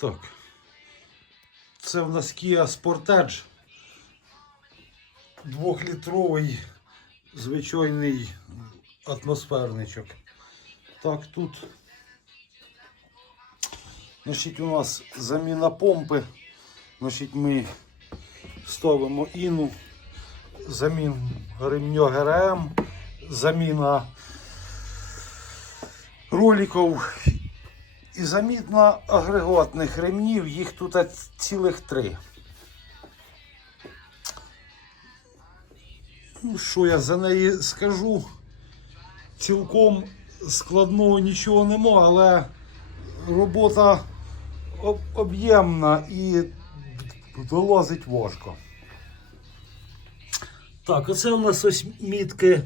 Так. Це в нас Kia Sportage. Двохлітровий звичайний атмосферничок. Так, тут. Значить, у нас заміна помпи. Значить, ми ставимо іну, замін ремньо ГРМ, заміна роликів і замітна агрегатних ремнів, їх тут цілих три. Ну, що я за неї скажу? Цілком складного нічого нема, але робота об'ємна і долазить важко. Так, оце у нас ось мітки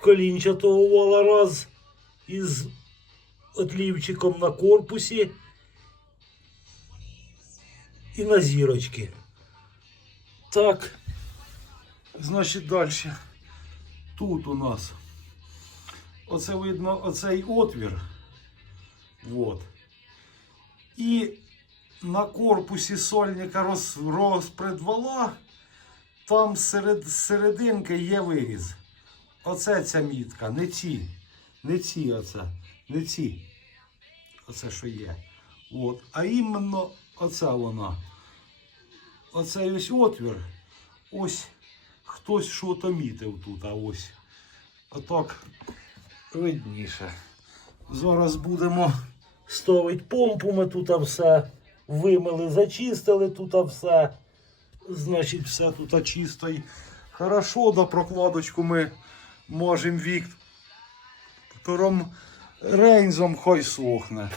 колінчатого вала раз із отлівчиком на корпусі і на зірочки. Так, значить далі. Тут у нас оце видно оцей отвір. Вот. І на корпусі сольника роз, розпредвала там серед, серединки є виріз. Оце ця мітка, не ці. Не ці оце. Не ці. Оце що є. От. А іменно оце вона. Оцей ось отвір. Ось хтось що то мітив тут, а ось. Отак видніше. Зараз будемо ставити помпу. Ми тут все вимили, зачистили тут все. Значить, все тут чисто і хорошо. До прокладочку ми можемо Віктором Рейнзом хай сохне.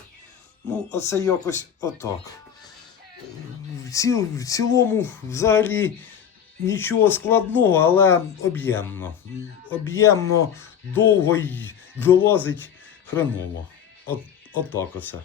Ну, оце якось отак. В, ціл, в цілому, взагалі, нічого складного, але об'ємно. Об'ємно, довго й долазить хреново. От, отак оце.